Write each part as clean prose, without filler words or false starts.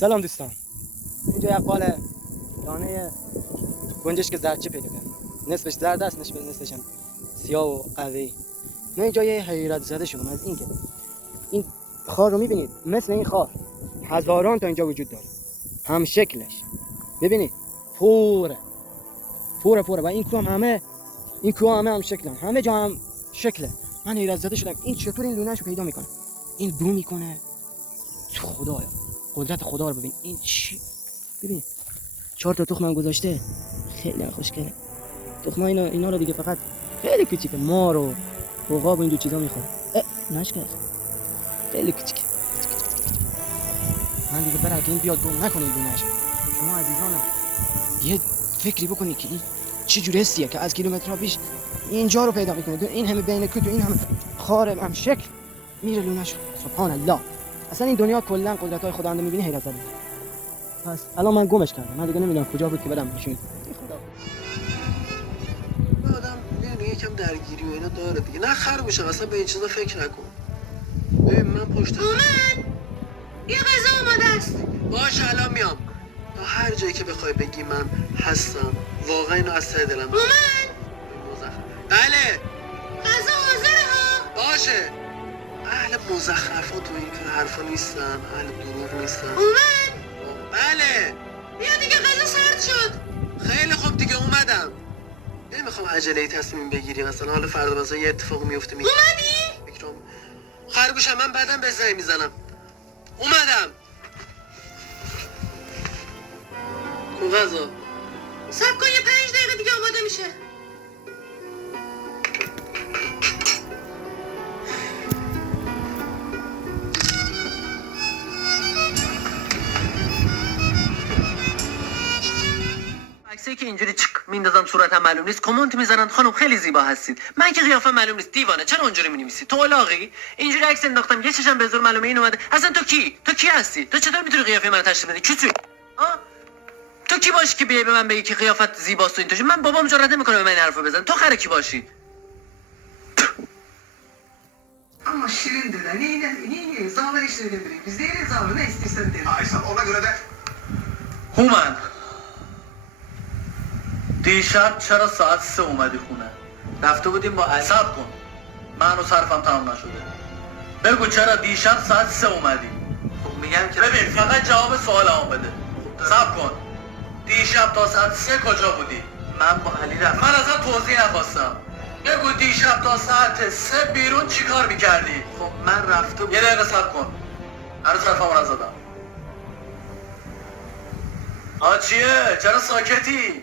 سلام دوستان. اینجا یک قال دانه گنجشک زردچه پیدا کردم. نصفش زرد است، نصفش هم سیاه و قهوه‌ای. من اینجا یه حیرت زده شدم از اینکه این خار رو می‌بینید، مثل این خار هزاران تا اینجا وجود داره. هم شکلش ببینید پوره و این کوه هم شکلن، همه جا هم شکله. من حیرت زده شدم این چطور این لونه‌شو پیدا میکنه، این بو میکنه. خدایا قدرت خدا رو ببین. این چی؟ ببین 4 تا تخم هم گذاشته، خیلی خوشگله. تخم اینا رو دیگه فقط خیلی کوچیکه، مار و عقاب و این دو چیزا میخوره. نشکر خیلی کوچیکه. من دیگه برای که این بیاد گم نکنه لونه‌اش. شما عزیزانم یه فکری بکنید که این چه جور حسیه که از کیلومترها پیش اینجا رو پیدا میکنه. این همه بین کوه و این همه خار هم شکل میره لونه‌ش. سبحان الله. اصلا این دنیا کلا قدرت‌های خداوند می‌بینی حیرت زده. پس الان من گمش کردم. من دیگه نمیدونم کجا بود که برم بشین. خدا. آدم میونه یکم درگیری و اینا داره دیگه. نه خر میشم اصلا به این چیزا فکر نکن. ببین من پشت اومد یه غذا اومده است. باشه الان میام. تا هر جایی که بخوای بگی من هستم. واقعا اینو از ته دلم. اومد بله غذا حاضره ها. باشه. اهل مزخرفات و اینجور حرفا نیستن، اهل دروغ نیستن. اومد بله بیا دیگه غذا سرد شد. خیلی خوب دیگه اومدم. نمیخوام عجله تصمیم بگیری، مثلا حالا فردا مثلا یه اتفاق میفته اومدی؟ فکرم خرگوشم من بعدم به زنگ میزنم. اومدم. کو غذا؟ صبر کن یه 5 دقیقه دیگه آماده میشه. عکسی که اینجوری چک میندازن صورتم معلوم نیست، کامنت میزنن خانم خیلی زیبا هستید. من که قیافم معلوم نیست، دیوانه چرا اونجوری مینویسی؟ تو الاغی اینجوری عکس انداختم یه چشم به زور معلومه این اومده. اصلا تو کی هستی؟ تو چطور میتونی قیافه منو تشخیص بدی؟ کی توی؟ تو کی باشی که بیای به من بگی که قیافت زیباست و اینطوری؟ من بابام جرئت نمیکنه به من این حرفو بزنه. تو خره کی باشی؟ Ama şirindir de neyin sağlar işlerini bilin. Biz neyin sağlığı ne istiyorsan derim. Aysel ona göre de هومن دیشب چرا ساعت 3 اومدی خونه؟ رفته بودیم با علی. صبر کن من هنوز حرفم تمام نشده. بگو چرا دیشب ساعت 3 اومدی؟ خب میگم که ببین فقط جواب سوالمو بده. صبر کن دیشب تا ساعت 3 کجا بودی؟ من با علی رفتم. من ازت توضیح نخواستم. بگو دیشب تا ساعت 3 بیرون چی کار میکردی؟ خب من رفته بودم. یه دقیقه صبر کن هنوز حرفمو نزدم. چیه؟ چرا ساکتی؟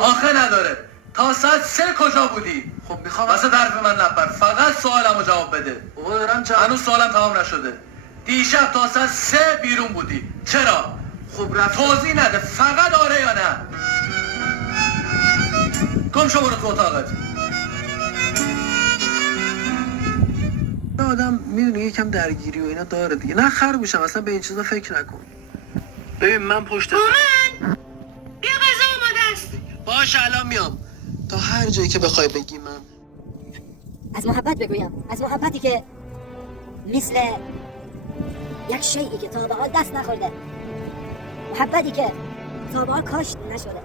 آخه نداره. تا ساعت 3 کجا بودی؟ خب میخوام واسه حرف من نپر، فقط سوالمو جواب بده. بابا دارم هنوز سوالم تمام نشده. دیشب تا ساعت 3 بیرون بودی، چرا؟ خب رفت. توضیح نده، فقط آره یا نه. گم شو برو تو اتاقت. آدم میدونی یکم درگیری و اینا داره دیگه. نه خر میشم اصلا به این چیزا فکر نکن. ببین من پشت اومد یه غذا اومده است. باشه الان میام. تا هر جایی که بخوای بگی من از محبت بگویم، از محبتی که مثل یک شیئی که تا به حال دست نخورده، محبتی که تا به حال کاشت نشده.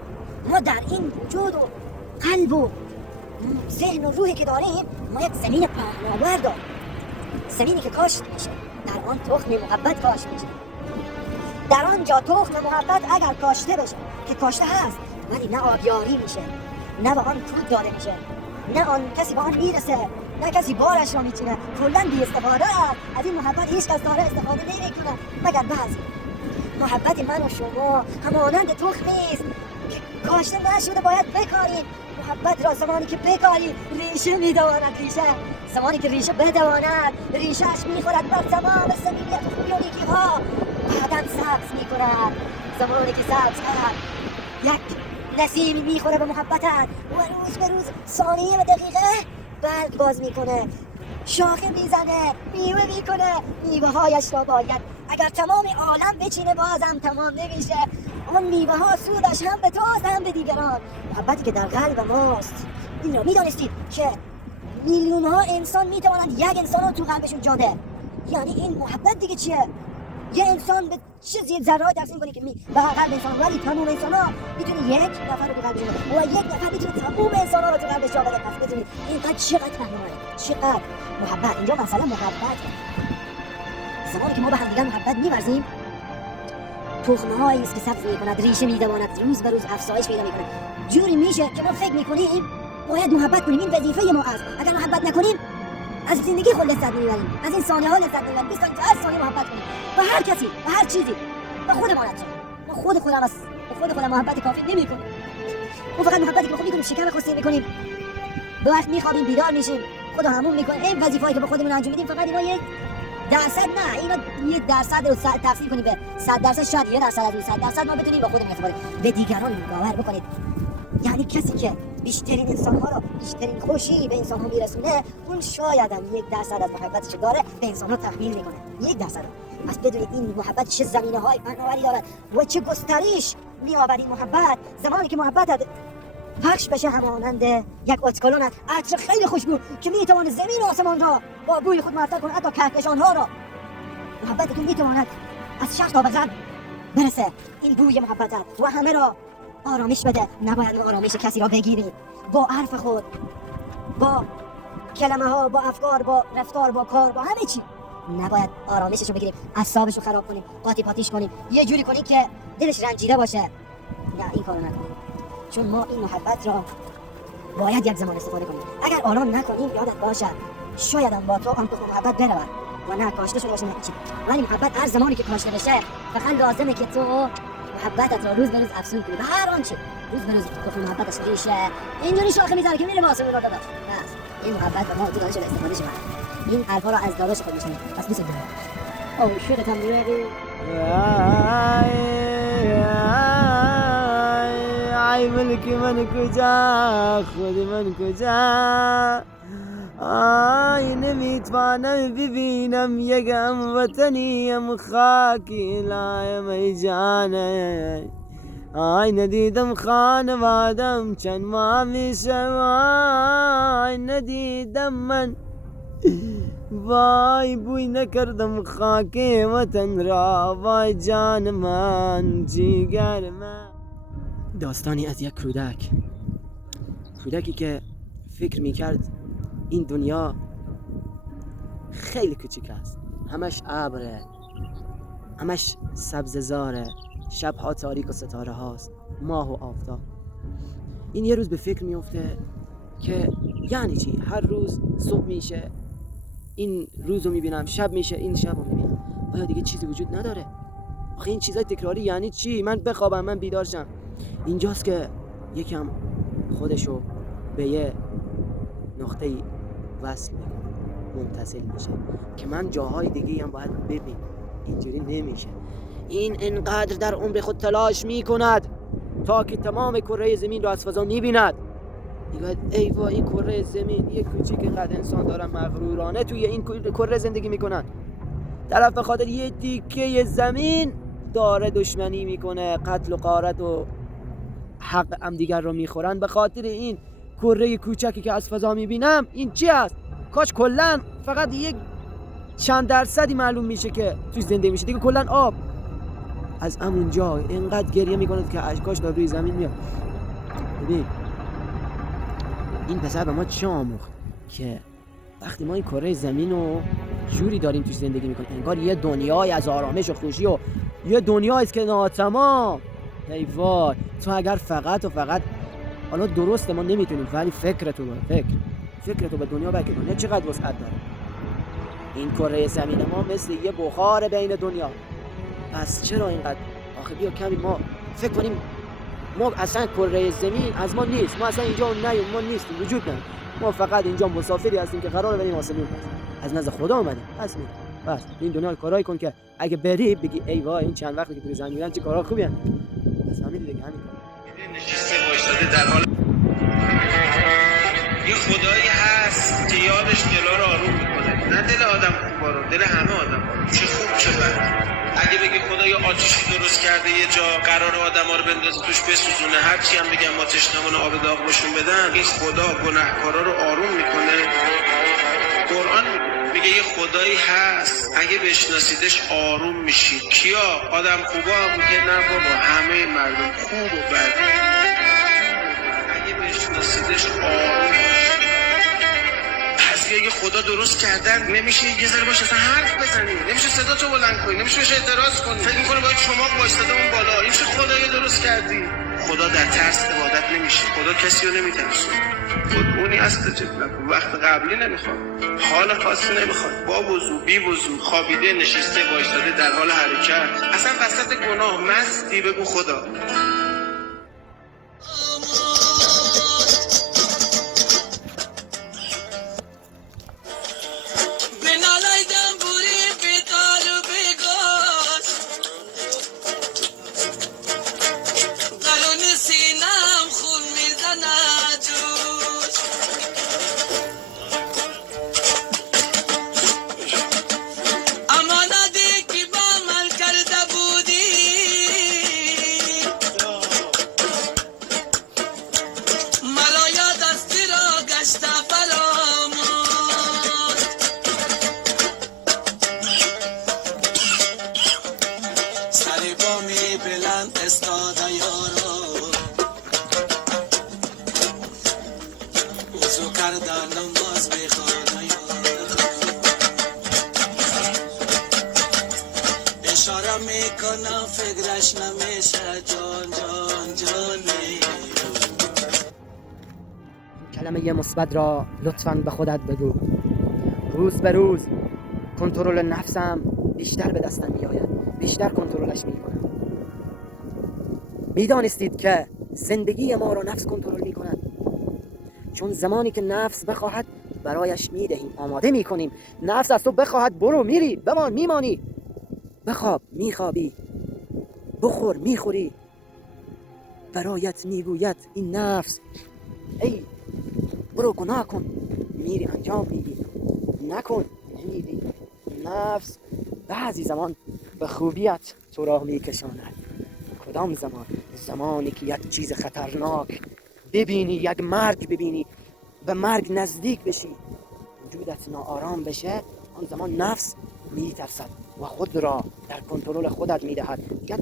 ما در این وجود و قلب و ذهن و روحی که داریم، ما یک زمین پهناور داریم، زمینی که کاشت میشه، در آن تخم محبت کاشت میشه. در آنجا تخم محبت اگر کاشته بشه، که کاشته هست، ولی نه آبیاری میشه، نه به آن کود داده میشه، نه آن کسی به آن میرسه، نه کسی بارش را میچینه. کلا بی استفاده از این محبت هیچ کس داره استفاده نمیکنه مگر بعضی. محبت من و شما همانند تخمی است که کاشته نشده، باید بکاریم. محبت را زمانی که بکاری ریشه میدواند. ریشه زمانی که ریشه بدواند، ریشهش میخورد بر تمام صمیمیت و خوبی و نیکی‌ها، بعداً سبز میکند. زمانی که سبز کرد یک نسیمی میخوره به محبتت و روز به روز، ثانیه به دقیقه برگ باز میکنه، شاخه میزنه، میوه میکنه. میوه هایش را باید اگر تمام عالم بچینه بازم تمام نمیشه. آن میوه ها سودش هم به توست هم به دیگران. محبتی که در قلب ماست، این را میدانستید که میلیون ها انسان میتوانند یک انسان رو تو قلبشون جا ده. یعنی این محبت دیگه چیه؟ یه انسان به چیزی ذرات تقسیم کنی که به قلب انسان، ولی تمام انسان‌ها میتونه یک نفر رو تو قلبش بده و یک نفر میتونه تمام انسان‌ها رو تو قلبش جا بده. پس بدونید اینقدر چقدر فهمه، چقدر محبت. اینجا مثلا محبت زمانی که ما به هم دیگر محبت می‌ورزیم، تخمه‌هایی است که سبز می‌کند، ریشه می‌دواند، روز به روز افزایش پیدا می‌کند. جوری میشه که ما فکر می‌کنیم باید محبت کنیم، این وظیفه ما است. اگر محبت نکنیم از زندگی خود لذت نمیبریم، از این ثانیه‌ها لذت نمیبریم. دوست داریم که هر ثانیه محبت کنیم به هر کسی، به هر چیزی، به خودمان حتی. ما خودم است، به خودم محبت کافی نمی‌کنیم. اون فقط محبتی که خود می‌کنیم شکم خاصی می‌کنیم، به وقت می‌خوابیم بیدار میشیم، خود همون می‌کنیم. این وظیفه‌ای که به خودمون انجام میدیم فقط اینا یک درصد نه، اینا 1% رو تقسیم کنیم به 100%، شاید 1% از این 100% ما بتونیم با خودمون استفاده به دیگران باور بکنید. یعنی کسی که بیشترین انسان‌ها رو، بیشترین خوشی به انسان‌ها میرسونه، اون شاید هم 1% از محبتش داره به انسان‌ها تحمیل میکنه. 1%. پس بدونید این محبت چه زمینه‌های فناوری دارد و چه گسترش می‌یابد. این محبت زمانی که محبت پخش بشه همانند یک اتکلون است، عطر خیلی خوشبو که میتواند زمین و آسمان را با بوی خود معطر کنه، حتی کهکشان‌ها را. محبت که میتواند از شرق تا به غرب برسه. این بوی محبت است و همه را آرامش بده. نباید آرامش کسی را بگیرید با حرف خود، با کلمه ها، با افکار، با رفتار، با کار، با همه چی. نباید آرامشش رو بگیریم، اعصابش رو خراب کنیم، قاطی پاتیش کنیم، یه جوری کنیم که دلش رنجیده باشه. نه، این کارو نکنیم، چون ما این محبت را باید یک زمان استفاده کنیم. اگر آرام نکنیم یادت باشه شاید هم با تو آن تخم محبت برود و نه کاشته شده باشه نه چی. ولی محبت هر زمانی که کاشته بشه فقط لازمه که تو محبتت را روز به روز افزون کنی به هر آنچه روز به روز تخم محبتش ریشه اینجوری شاخه میذاره که میره واسه رو داد. بس این محبت ما تو دانش استفاده شه. این حرفا را از داداش خود میشنید. پس بیست داره او شده تام میره ای ملکی من کجا، خودی من کجا، آی نمیتوانم ببینم یکم وطنیم خاکی لایم ای جانه، آی ندیدم خانوادم چند ماه میشه، آی ندیدم من، وای بوی نکردم خاک وطن را، وای جان من جیگر من. داستانی از یک کودکی که فکر میکرد این دنیا خیلی کوچیک است، همش ابره، همش سبززاره، شبها تاریک و ستاره هاست، ماه و آفتاب. این یه روز به فکر میفته که یعنی چی؟ هر روز صبح میشه این روز رو میبینم، شب میشه این شب رو میبینم، آیا دیگه چیزی وجود نداره؟ آخه این چیزای تکراری یعنی چی؟ من بخوابم، من بیدار شم. اینجاست که یکم خودشو به یه نقطه‌ای وصل میکنه، متصل میشه که من جاهای دیگه هم باید ببینم. اینجوری نمیشه. این انقدر در عمر خود تلاش میکند تا که تمام کره زمین رو از فضا میبیند. میگه ای وای این کره زمین یه کوچیک قد انسان دارن مغرورانه توی این کره زندگی میکنن، طرف به خاطر یه تیکه زمین داره دشمنی میکنه، قتل و غارت و حق هم دیگر رو میخورن به خاطر این کره کوچکی که از فضا میبینم. این چی است؟ کاش کلن فقط یک چند درصدی معلوم میشه که توی زندگی میشه، دیگه کلن آب. از همونجا اینقدر گریه میکنه که اشکاش داره روی زمین میاد. ببین این پسر به ما چه آموخت که وقتی ما این کره زمین رو جوری داریم توش زندگی میکنیم انگار یه دنیای از آرامش و خوشی و یه دنیایی است که ناتمام. ای وای تو اگر فقط حالا درسته ما نمیتونیم، ولی فکرتو به دنیا بگیر. دنیا چقدر وسعت داره. این کره زمین ما مثل یه بخار بین دنیا. پس چرا اینقدر آخه بیا کمی ما فکر کنیم ما اصلا کره زمین از ما نیست، ما اصلا اینجا ما نیستیم، وجود نداریم، ما فقط اینجا مسافری هستیم که قراره بریم آسمون، از نزد خدا اومدیم. بس این دنیا کارایی کن که اگه بری بگی ای وای این چند وقتی که توی زمین میرن چه کارا خوبی ان. پس همین دیگه همین نشسته وایساده در حال یه خدایی هست که یادش دلا رو آروم میکنه، نه دل آدم خوبا رو، دل همه آدم ها رو، چه خوب چه بد. اگه بگی خدا یه آتیشی درست کرده یه جا قرار آدما رو بندازه توش بسوزونه، هرچی هم بگم ما تشنمون آب داغ بهشون بدن، این خدا گناهکارا رو آروم میکنه. قرآن میگه میگه یه خدایی هست، اگه بشناسیدش آروم میشید. کیا؟ آدم خوبا؟ میگه نه بابا، همه مردم خوب و بد. اگه بشناسیدش آروم میشید. پس یه خدا درست کردن، نمیشه یه ذره باشه اصلا حرف بزنی، نمیشه صدا تو بلند کنی، نمیشه بهش اعتراض کنی. فکر میکنه باید شما وایساده اون بالا. این چه خدایی درست کردی؟ خدا در ترس عبادت نمیشه. خدا کسی رو نمیترسه. خودمونی هست جبلک. وقت قبلی نمیخواد، حال خاصی نمیخواد، با وضو بی وضو، خوابیده نشسته وایساده در حال حرکت، اصلا وسط گناه مستی، بگو خدا. کلمه مثبت را لطفاً به خودت بگو. روز به روز کنترل نفسم بیشتر به دستم میآید، بیشتر کنترلش میکنم. میدانستید که زندگی ما را نفس کنترل میکند؟ چون زمانی که نفس بخواهد برایش میدهیم، آماده میکنیم. نفس از تو بخواهد برو، میری، بمان، میمانی. بخواب، میخوابی. بخور، میخوری. برایت میگوید این نفس ای برو گناه کن، میری انجام میدی. نکن، نمیدی. نفس بعضی زمان به خوبیت تو راه میکشاند. کدام زمان؟ زمانی که یک چیز خطرناک ببینی، یک مرگ ببینی، به مرگ نزدیک بشی، وجودت ناآرام بشه، آن زمان نفس میترسد و خود را در کنترل خودت میدهد. میگن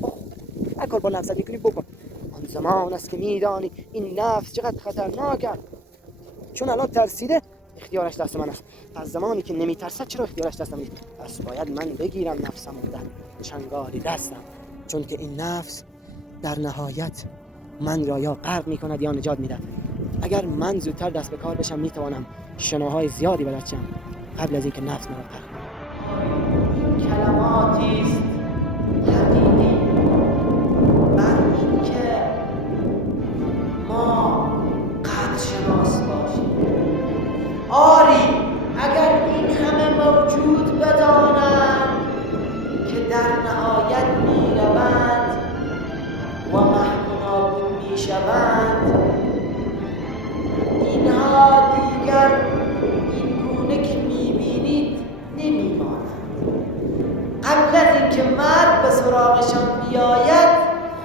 هر کار با نفست میکنی بکن. آن زمان است که میدانی این نفس چقدر خطرناکه. چون الان ترسیده، اختیارش دست من است. از زمانی که نمیترسد چرا اختیارش دستم نیست؟ پس باید من بگیرم نفسم و در چنگاری دستم، چون که این نفس در نهایت من را یا غرق میکند یا نجات میدهد. اگر من زودتر دست به کار بشم میتوانم شناهای زیادی بلد شم قبل از اینکه نفس مرا غرق کند. کلماتی است حقیقی بر اینکه ما قدر شناس باشیم. آری اگر این همه موجود بدانند که در نهایت میروند و محو و نابود میشوند، اینها دیگر این گونه که میبینید نمیمانند. قبل از اینکه مرگ به سراغشان بیاید،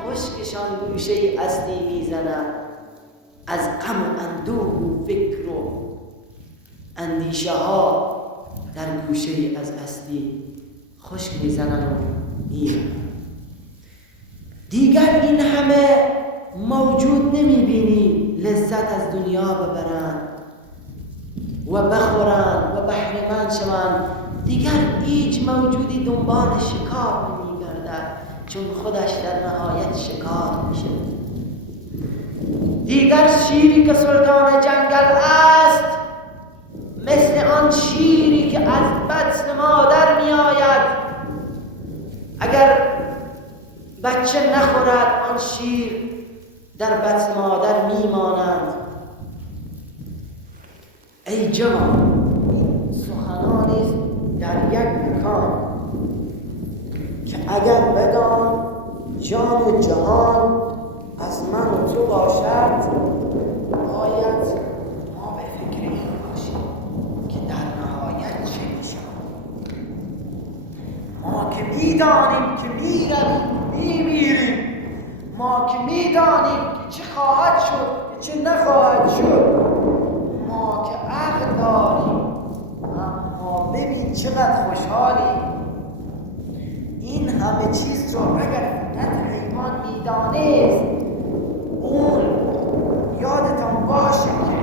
خشکشان گوشه اصلی میزند. از غم و اندوه و فکر و اندیشه ها در گوشه از اصلی خشک میزنن و میرن. دیگر این همه موجود نمیبینی لذت از دنیا ببرند و بخورند و بهره‌مند شوند. دیگر هیچ موجودی دنبال شکار نمیگردد، چون خودش در نهایت شکار میشه. دیگر شیری که سلطان جنگل است مثل آن شیری که از بطن مادر می آید، اگر بچه نخورد آن شیر در بطن مادر می ماند. ای جوان، این سخنانی است در یک مکان که اگر بدان جان و جهان از من و تو باشد، باید ما به فکر این باشیم که در نهایت چه میشود. ما که میدانیم که میرویم میمیریم، ما که میدانیم که چه خواهد شد چه نخواهد شد، ما که عقل داریم، اما ببینیم ببین چقدر خوشحالی. این همه چیز رو اگر فقط حیوان میدانست، اون یادتان باشه که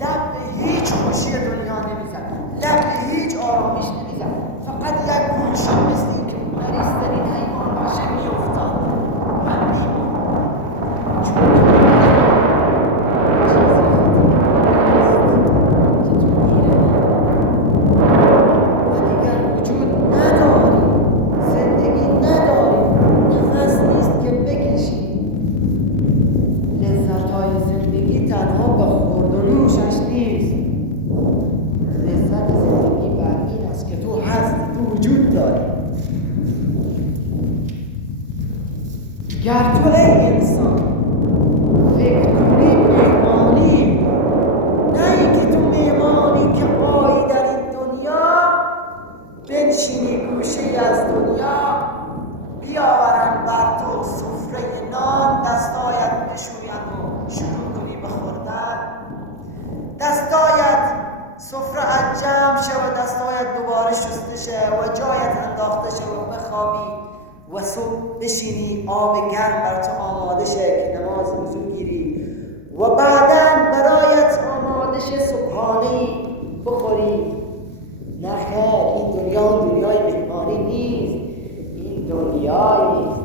لب به هیچ خوشی دنیا نمیزد، لب به هیچ آرامش نمیزد، فقط یک گوشه مثل این که مریضترین حیوان باشه میافتاد و میمون. چون گر تو ای انسان فکر کنی مهمانی، نه اینکه تو مهمانی که آیی در این دنیا بنشینی گوشه از دنیا، بیاورن بر تو سفره نان، دستایت بشویند و شروع کنی به خوردن، دستایت سفره جمع شه و دستایت دوباره شسته شه و جایت انداخته شه و بخوابی و صبح بشینی آب گرم بر تو آماده شه که نماز وضو گیری و بعداً برایت آماده شه صبحانه‌ای بخوری. نه خیر، این دنیا دنیای مهمانی نیست، این دنیایی است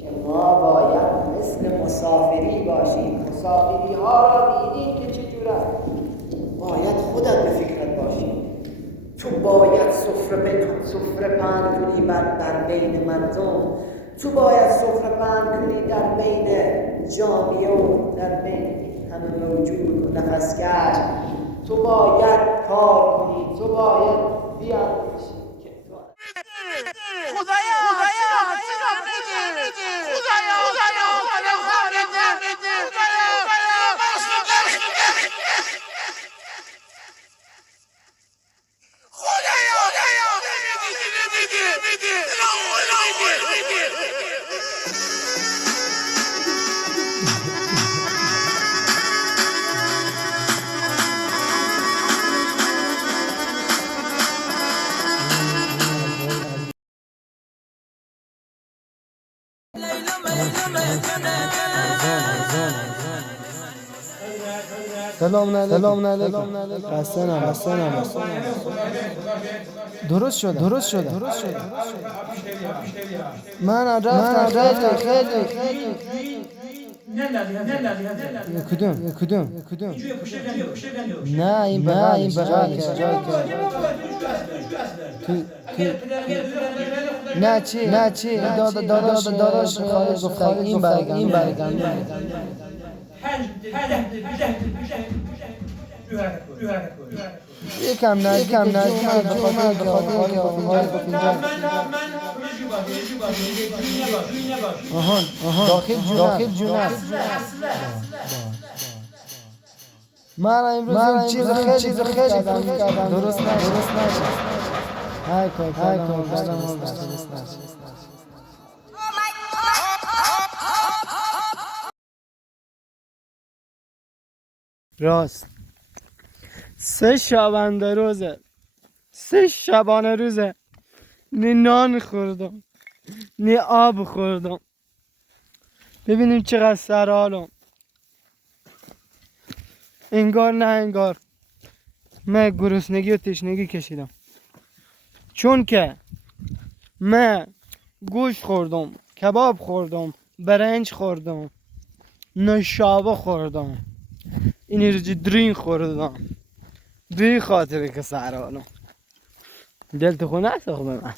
که ما باید مثل مسافری باشیم. مسافری ها را دیدید که چجور است؟ باید خودت به فکرت باشی. تو باید سفره پهن کنی در بین مردم، تو باید سفره پهن کنی در بین جامعه و در بین همه موجود و نفسکش. تو باید کار کنی، تو باید بیاندیشی که تو سلام علیکم. خسته نباشید. درست شد. من رفتم خیلی کدوم نه این بغل نه چی داداش خارج گفتن این برگم یکم نزدیک بخاطر که فینجان داخل جون است. من امروز چیز خیلی کردم درست نشد. های راست 3 شبانه روزه نی نان خوردم نی آب خوردم. ببینیم چقدر سرحالم. انگار نه انگار من گرسنگی و تشنگی کشیدم، چون که من گوشت خوردم، کباب خوردم، برنج خوردم، نوشابه خوردم، انرژی درینک خوردم. به خاطر که سرحالم. دلت خونه است خب من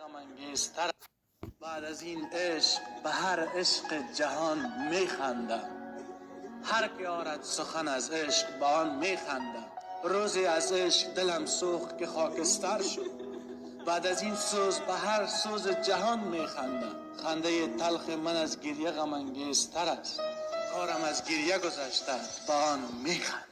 غم‌انگیزتر. بعد از این عشق به هر عشق جهان میخندم. هر که آرد سخن از عشق به آن میخندم. روزی از عشق دلم سوخت که خاکستر شد. بعد از این سوز به هر سوز جهان میخندم. خنده تلخ من از گریه غم‌انگیزتر است. کارم از گریه گذشته به آن میخندم.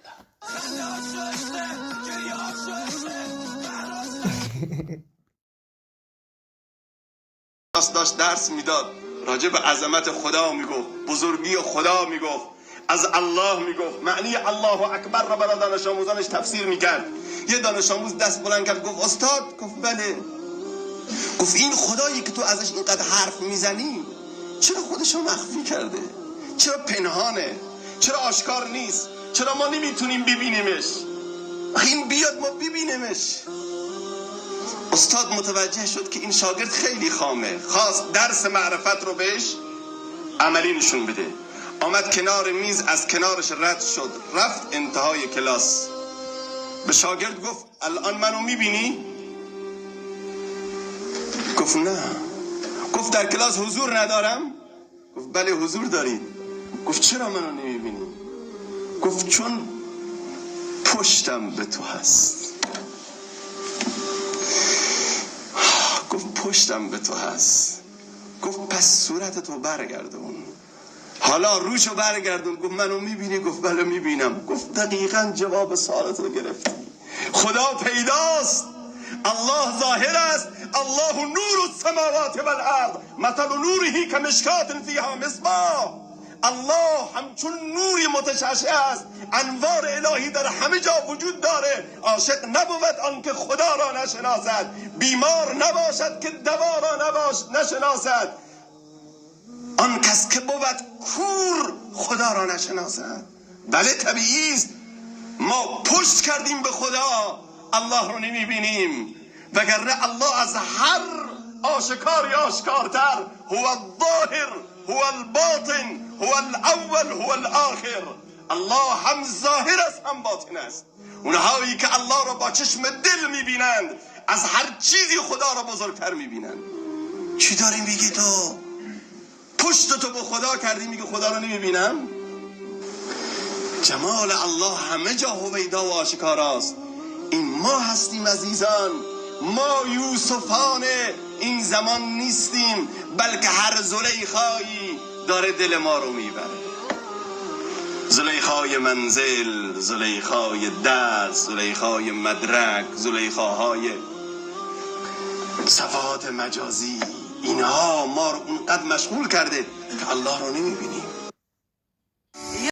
داشت درس میداد، راجع به عظمت خدا میگفت، بزرگی خدا میگفت. از الله میگفت، معنی الله اکبر را برای دانش آموزانش تفسیر میکرد. یه دانش آموز دست بلند کرد گفت استاد. گفت بله. گفت این خدایی که تو ازش اینقدر حرف میزنی چرا خودشو مخفی کرده؟ چرا پنهانه؟ چرا آشکار نیست؟ چرا ما نمیتونیم ببینیمش؟ این بیاد ما ببینیمش. استاد متوجه شد که این شاگرد خیلی خامه، خواست درس معرفت رو بهش عملی نشون بده. آمد کنار میز، از کنارش رد شد، رفت انتهای کلاس. به شاگرد گفت الان منو میبینی؟ گفت نه. گفت در کلاس حضور ندارم؟ گفت بله حضور دارید. گفت چرا منو نمیبینی؟ گفت چون پشتم به تو هست. گفت پشتم به تو هست. گفت پس صورت تو برگردون، حالا روشو برگردون. گفت منو میبینی؟ گفت بله میبینم. گفت دقیقاً جواب سوالتو گرفتی. خدا پیداست، الله ظاهر است. الله نور السماوات والارض مثل نوره کمشکات فیها مصباح. الله همچون نوری متشعشع است، انوار الهی در همه جا وجود داره. عاشق نبود آنکه خدا را نشناسد، بیمار نباشد که دوا را نشناسد، آن کس که بود کور خدا را نشناسد. بله طبیعی است ما پشت کردیم به خدا، الله رو نمیبینیم، وگرنه الله از هر آشکاری آشکارتر. هو الظاهر هو الباطن هو الاول هو الاخر. الله هم ظاهر است هم باطن است. اونهایی که الله را با چشم دل میبینند از هر چیزی خدا را بزرگتر میبینند. چی داری میگی تو؟ پشت تو به خدا کردی میگی خدا رو نمیبینم؟ جمال الله همه جا هویدا و آشکاراست. این ما هستیم عزیزان، ما یوسفان این زمان نیستیم، بلکه هر زلیخایی داره دل ما رو میبره. زلیخای منزل، زلیخای درس، زلیخای مدرک، زلیخاهای صفات مجازی، اینها ما رو اونقدر مشغول کرده که الله رو نمیبینیم.